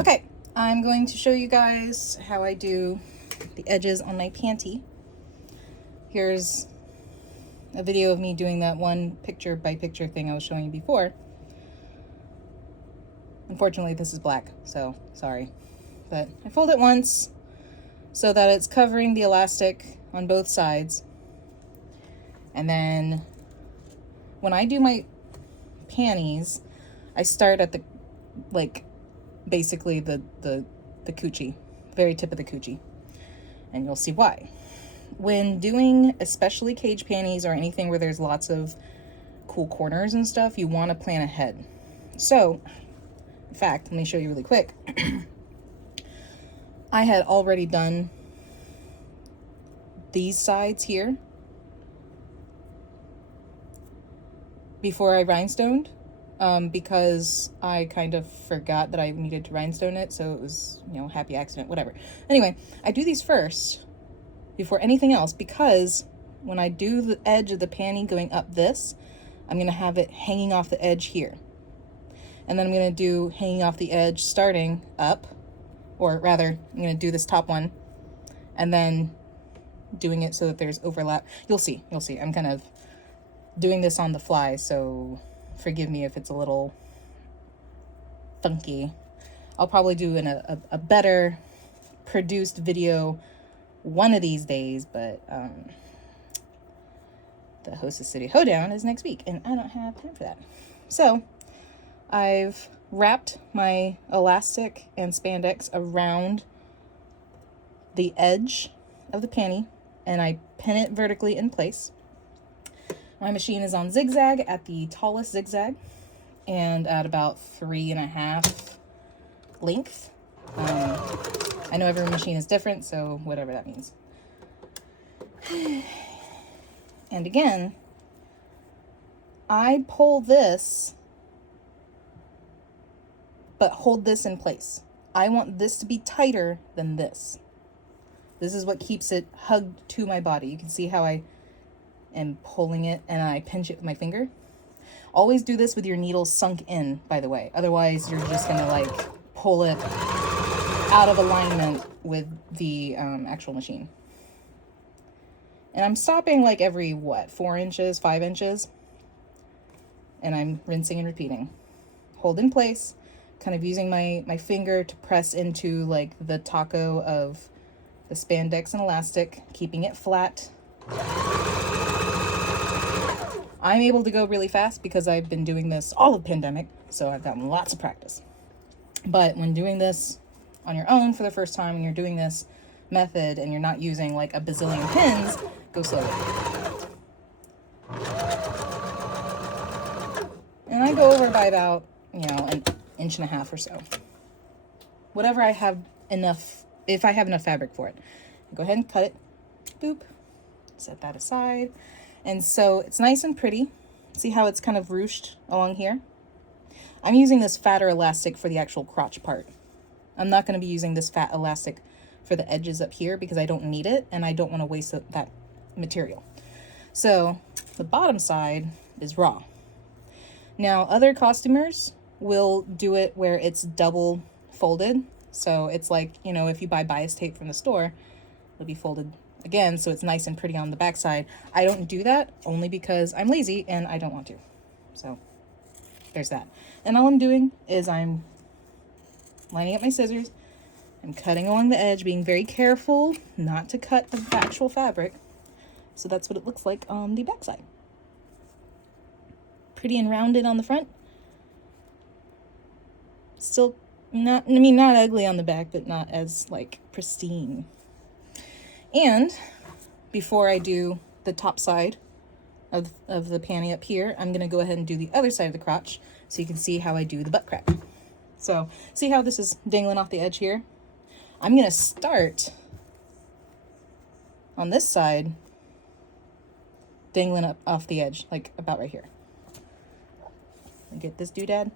Okay, I'm going to show you guys how I do the edges on my panty. Here's a video of me doing that one picture by picture thing I was showing you before. Unfortunately, this is black, so sorry. But I fold it once so that it's covering the elastic on both sides. And then when I do my panties, I start at the, basically the coochie, very tip of the coochie. And you'll see why. When doing especially cage panties or anything where there's lots of cool corners and stuff, you want to plan ahead. So, in fact, let me show you really quick. I had already done these sides here before I rhinestoned, because I kind of forgot that I needed to rhinestone it, so it was, happy accident, whatever. Anyway, I do these first before anything else because when I do the edge of the panty going up this, I'm going to have it hanging off the edge here. And then I'm going to do hanging off the edge starting up, or rather, I'm going to do this top one and then doing it so that there's overlap. You'll see. I'm kind of doing this on the fly, so forgive me if it's a little funky. I'll probably do a better produced video one of these days, but the Hostess City Hoedown is next week, and I don't have time for that. So I've wrapped my elastic and spandex around the edge of the panty, and I pin it vertically in place. My machine is on zigzag at the tallest zigzag and at about 3.5 length. I know every machine is different, so whatever that means. And again, I pull this, but hold this in place. I want this to be tighter than this. This is what keeps it hugged to my body. You can see how I am pulling it and I pinch it with my finger. Always do this with your needles sunk in, by the way. Otherwise, you're just gonna pull it out of alignment with the actual machine. And I'm stopping every 4 inches, 5 inches, and I'm rinsing and repeating. Hold in place, kind of using my finger to press into the taco of the spandex and elastic, keeping it flat. I'm able to go really fast because I've been doing this all of pandemic, so I've gotten lots of practice. But when doing this on your own for the first time, and you're doing this method and you're not using a bazillion pins, go slowly. And I go over by about, an 1.5 inches or so. Whatever I have enough, if I have enough fabric for it. Go ahead and cut it. Boop. Set that aside. And so it's nice and pretty. See how it's kind of ruched along here? I'm using this fatter elastic for the actual crotch part. I'm not going to be using this fat elastic for the edges up here because I don't need it and I don't want to waste that material. So the bottom side is raw. Now other costumers will do it where it's double folded. So it's if you buy bias tape from the store, it'll be folded again, so it's nice and pretty on the back side. I don't do that only because I'm lazy and I don't want to. So there's that. And all I'm doing is I'm lining up my scissors. I'm cutting along the edge, being very careful not to cut the actual fabric. So that's what it looks like on the back side. Pretty and rounded on the front. Still not ugly on the back, but not as pristine. And before I do the top side of the panty up here, I'm going to go ahead and do the other side of the crotch so you can see how I do the butt crack. So see how this is dangling off the edge here? I'm going to start on this side, dangling up off the edge, about right here. Get this doodad.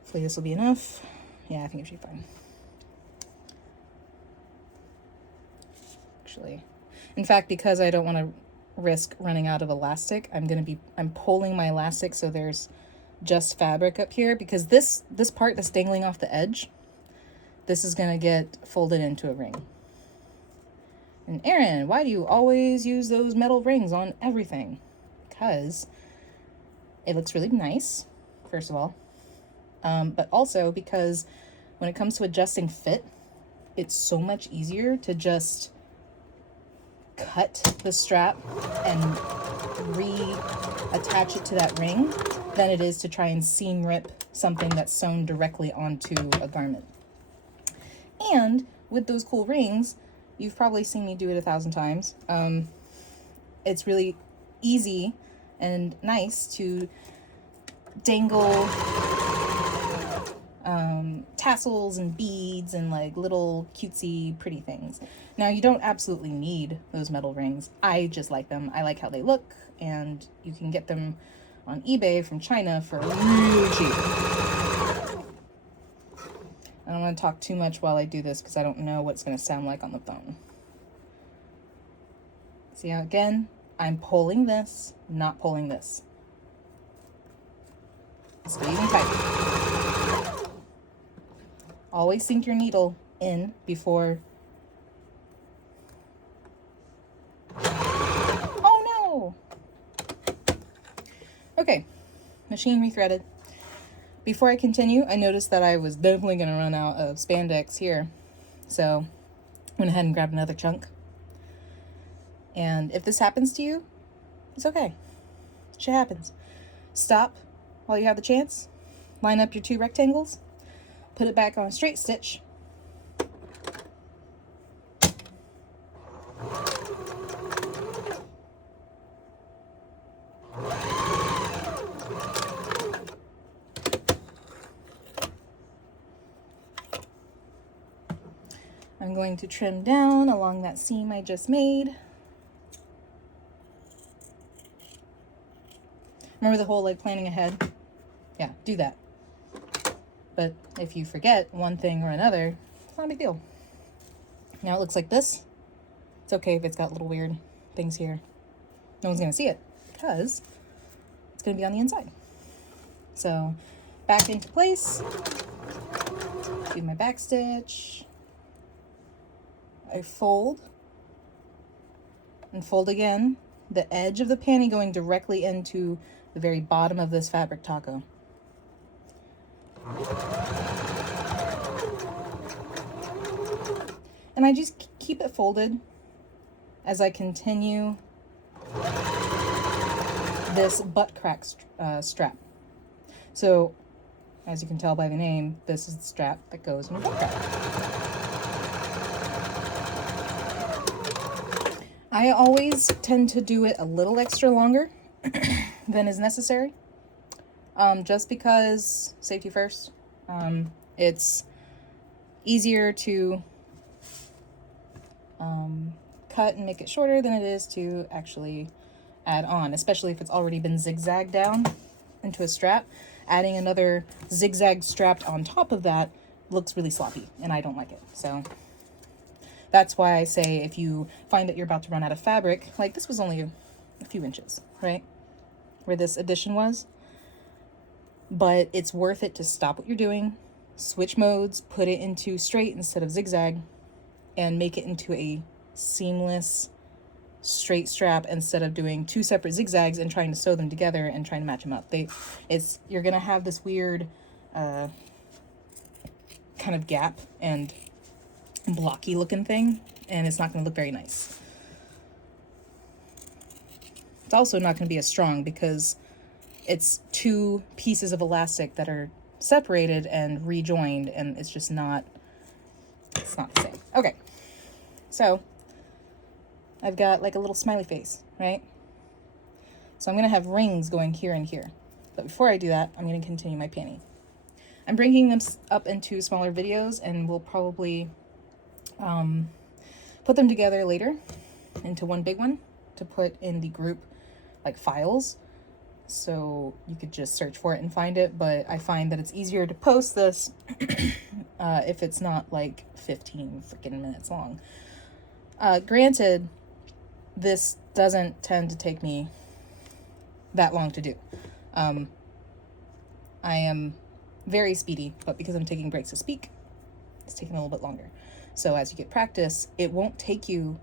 Hopefully this will be enough. Yeah, I think it should be fine. Actually, in fact, because I don't want to risk running out of elastic, I'm pulling my elastic so there's just fabric up here, because this part that's dangling off the edge, this is gonna get folded into a ring. And Erin, why do you always use those metal rings on everything? Because it looks really nice, first of all, but also because when it comes to adjusting fit, it's so much easier to just cut the strap and reattach it to that ring than it is to try and seam rip something that's sewn directly onto a garment. And with those cool rings, you've probably seen me do it 1,000 times. It's really easy and nice to dangle tassels and beads and like little cutesy pretty things. Now, you don't absolutely need those metal rings. I just like them. I like how they look, and you can get them on eBay from China for really cheap. I don't want to talk too much while I do this because I don't know what it's going to sound like on the phone. See how, again, I'm pulling this, not pulling this. Squeeze and tighten. Always sink your needle in before. Oh no! Okay, machine rethreaded. Before I continue, I noticed that I was definitely going to run out of spandex here. So I went ahead and grabbed another chunk. And if this happens to you, it's okay. Shit happens. Stop while you have the chance. Line up your two rectangles. Put it back on a straight stitch. I'm going to trim down along that seam I just made. Remember the whole like planning ahead? Yeah, do that. But if you forget one thing or another, it's not a big deal. Now it looks like this. It's okay if it's got little weird things here. No one's gonna see it because it's gonna be on the inside. So back into place, do my back stitch. I fold and fold again, the edge of the panty going directly into the very bottom of this fabric taco. And I just keep it folded as I continue this butt crack strap. So, as you can tell by the name, this is the strap that goes in the butt crack. I always tend to do it a little extra longer than is necessary. Just because safety first. It's easier to cut and make it shorter than it is to actually add on, especially if it's already been zigzagged down into a strap. Adding another zigzag strap on top of that looks really sloppy, and I don't like it. So that's why I say if you find that you're about to run out of fabric, like this was only a few inches, right? Where this addition was. But it's worth it to stop what you're doing, switch modes, put it into straight instead of zigzag, and make it into a seamless straight strap instead of doing two separate zigzags and trying to sew them together and trying to match them up. You're gonna have this weird kind of gap and blocky looking thing, and it's not gonna look very nice. It's also not gonna be as strong because it's two pieces of elastic that are separated and rejoined, and it's just not, it's not the same. Okay, so I've got like a little smiley face, right? So I'm gonna have rings going here and here. But before I do that, I'm gonna continue my panty. I'm breaking them up into smaller videos, and we'll probably put them together later into one big one to put in the group like files. So you could just search for it and find it, but I find that it's easier to post this if it's not like 15 freaking minutes long. Granted, this doesn't tend to take me that long to do. I am very speedy, but because I'm taking breaks to speak, it's taking a little bit longer. So as you get practice, it won't take you,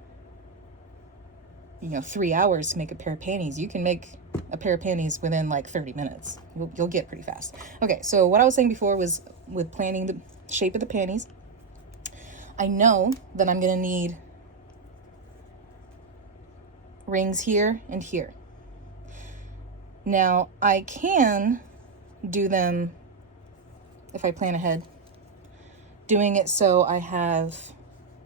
3 hours to make a pair of panties. You can make a pair of panties within like 30 minutes. You'll get pretty fast. Okay, so what I was saying before was with planning the shape of the panties, I know that I'm going to need rings here and here. Now, I can do them, if I plan ahead, doing it so I have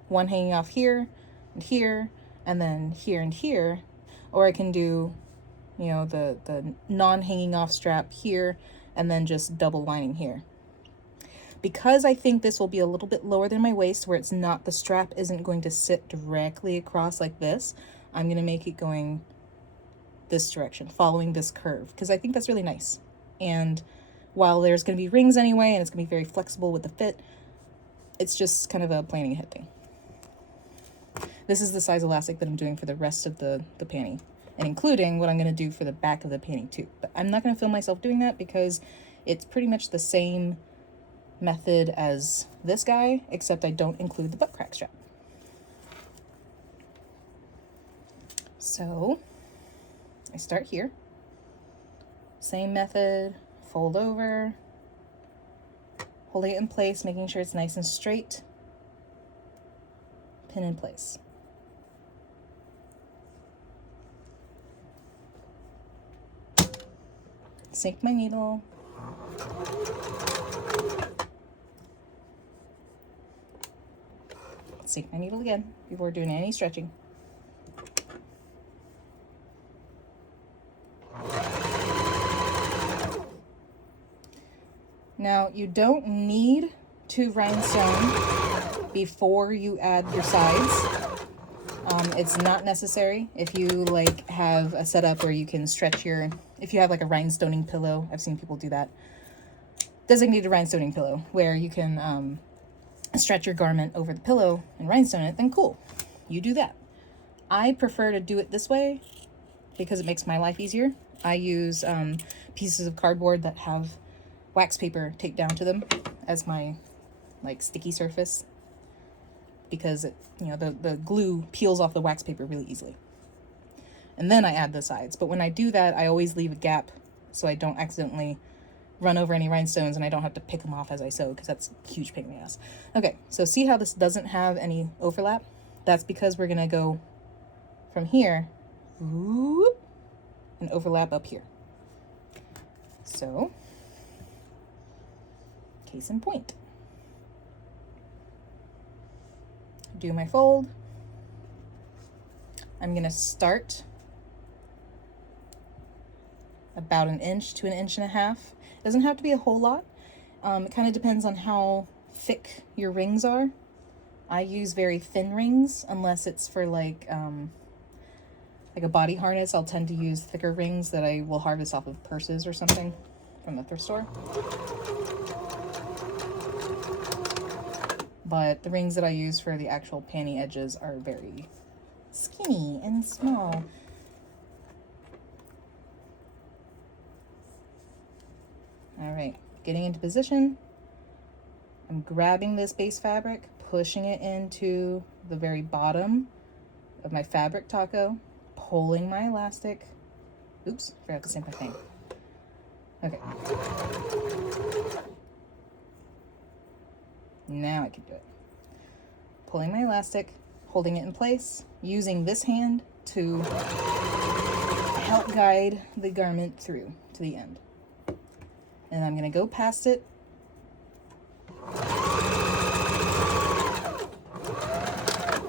one hanging off here and here, and then here and here, or I can do, the non-hanging off strap here, and then just double lining here. Because I think this will be a little bit lower than my waist, where the strap isn't going to sit directly across like this, I'm going to make it going this direction, following this curve, because I think that's really nice. And while there's going to be rings anyway, and it's going to be very flexible with the fit, it's just kind of a planning ahead thing. This is the size elastic that I'm doing for the rest of the panty, and including what I'm going to do for the back of the panty too. But I'm not going to film myself doing that because it's pretty much the same method as this guy, except I don't include the butt crack strap. So I start here, same method, fold over, holding it in place, making sure it's nice and straight, pin in place. Sink my needle. Sink my needle again before doing any stretching. Now, you don't need to rhinestone before you add your sides. It's not necessary if you have a setup where you can stretch if you have like a rhinestoning pillow. I've seen people do that. Designated rhinestoning pillow where you can stretch your garment over the pillow and rhinestone it, then cool, you do that. I prefer to do it this way because it makes my life easier. I use pieces of cardboard that have wax paper taped down to them as my sticky surface, because the glue peels off the wax paper really easily. And then I add the sides. But when I do that, I always leave a gap so I don't accidentally run over any rhinestones and I don't have to pick them off as I sew, because that's a huge pain in the ass. Okay, so see how this doesn't have any overlap? That's because we're gonna go from here, whoop, and overlap up here. So, case in point. Do my fold. I'm gonna start about 1 inch to 1.5 inches. It doesn't have to be a whole lot. It kind of depends on how thick your rings are. I use very thin rings unless it's for like a body harness. I'll tend to use thicker rings that I will harvest off of purses or something from the thrift store. But the rings that I use for the actual panty edges are very skinny and small. All right, getting into position. I'm grabbing this base fabric, pushing it into the very bottom of my fabric taco, pulling my elastic. Oops, forgot to sync my thing. Okay. Now I can do it. Pulling my elastic, holding it in place, using this hand to help guide the garment through to the end. And I'm going to go past it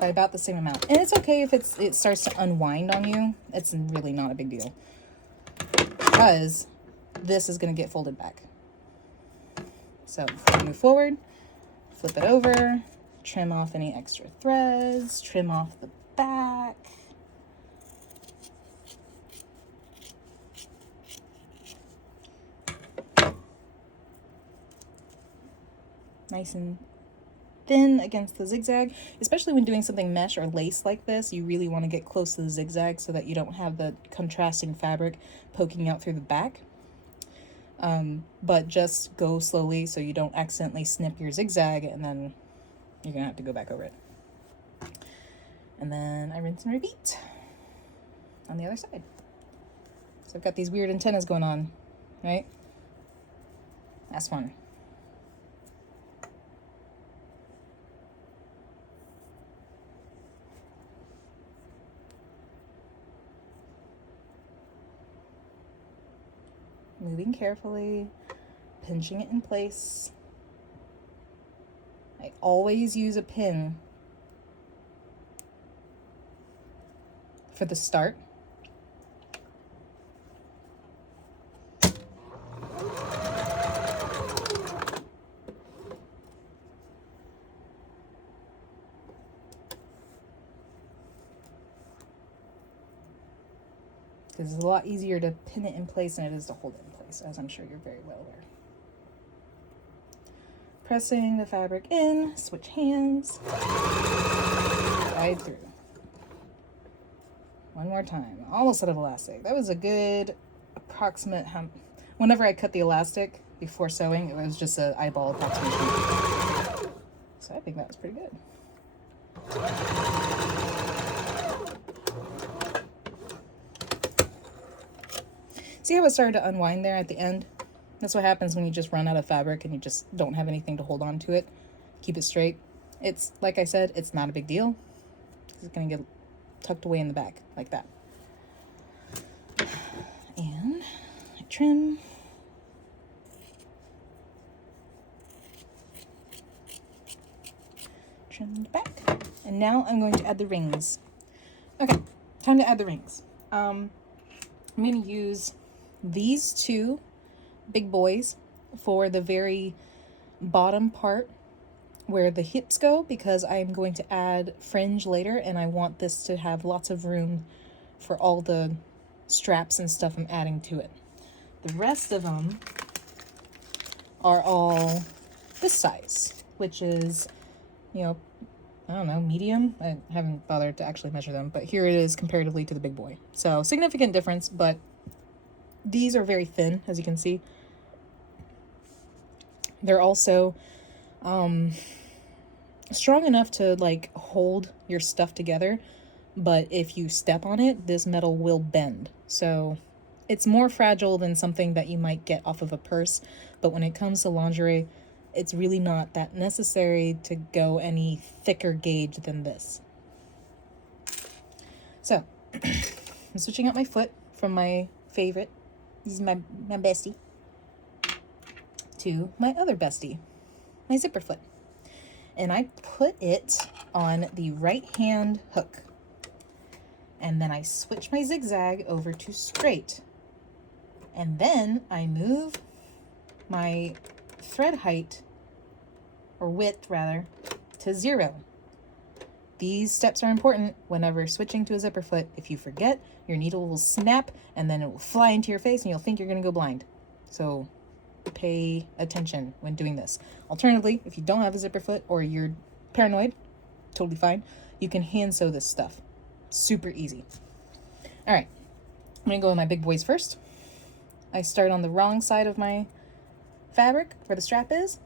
by about the same amount. And it's okay if it starts to unwind on you. It's really not a big deal, because this is going to get folded back. So move forward, flip it over, trim off any extra threads, trim off the back. Nice and thin against the zigzag, especially when doing something mesh or lace like this. You really want to get close to the zigzag so that you don't have the contrasting fabric poking out through the back. But just go slowly so you don't accidentally snip your zigzag, and then you're gonna have to go back over it. And then I rinse and repeat on the other side. So I've got these weird antennas going on, right? Last one. Moving carefully, pinching it in place. I always use a pin for the start. Because it's a lot easier to pin it in place than it is to hold it in place, as I'm sure you're very well aware. Pressing the fabric in, switch hands, slide through. One more time. Almost out of elastic. That was a good approximate. Whenever I cut the elastic before sewing, it was just an eyeball approximation. So I think that was pretty good. See how it started to unwind there at the end? That's what happens when you just run out of fabric and you just don't have anything to hold on to it. Keep it straight. It's, like I said, it's not a big deal. It's going to get tucked away in the back like that. And I trim. Trim the back. And now I'm going to add the rings. Okay, time to add the rings. I'm going to use these two big boys for the very bottom part where the hips go, because I'm going to add fringe later and I want this to have lots of room for all the straps and stuff I'm adding to it. The rest of them are all this size, which is, you know, I don't know, medium. I haven't bothered to actually measure them, but here it is comparatively to the big boy. So significant difference, but these are very thin, as you can see. They're also strong enough to like hold your stuff together, but if you step on it, this metal will bend. So it's more fragile than something that you might get off of a purse, but when it comes to lingerie, it's really not that necessary to go any thicker gauge than this. So I'm switching out my foot from my favorite, this is my bestie, to my other bestie, my zipper foot. And I put it on the right hand hook. And then I switch my zigzag over to straight. And then I move my thread height, or width rather, to 0. These steps are important whenever switching to a zipper foot. If you forget, your needle will snap and then it will fly into your face and you'll think you're going to go blind. So pay attention when doing this. Alternatively, if you don't have a zipper foot or you're paranoid, totally fine, you can hand sew this stuff. Super easy. All right, I'm going to go with my big boys first. I start on the wrong side of my fabric where the strap is.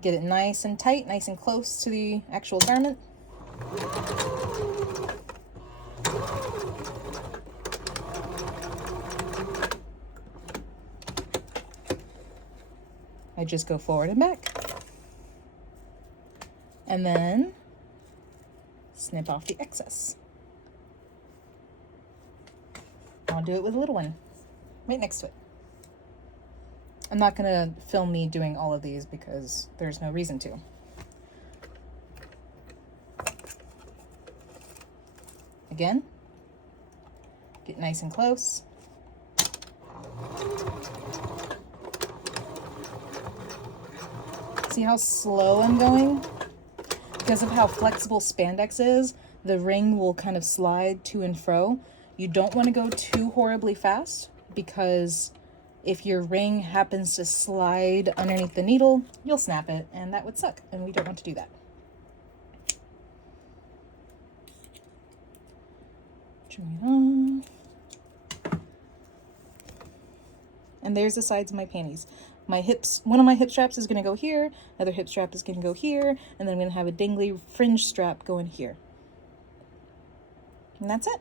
Get it nice and tight, nice and close to the actual garment. I just go forward and back. And then snip off the excess. I'll do it with a little one right next to it. I'm not going to film me doing all of these because there's no reason to. Again, get nice and close. See how slow I'm going? Because of how flexible spandex is, the ring will kind of slide to and fro. You don't want to go too horribly fast because If your ring happens to slide underneath the needle, you'll snap it, and that would suck, and we don't want to do that. Trim it off. And there's the sides of my panties. My hips, one of my hip straps is going to go here, another hip strap is going to go here, and then I'm going to have a dangly fringe strap going here. And that's it.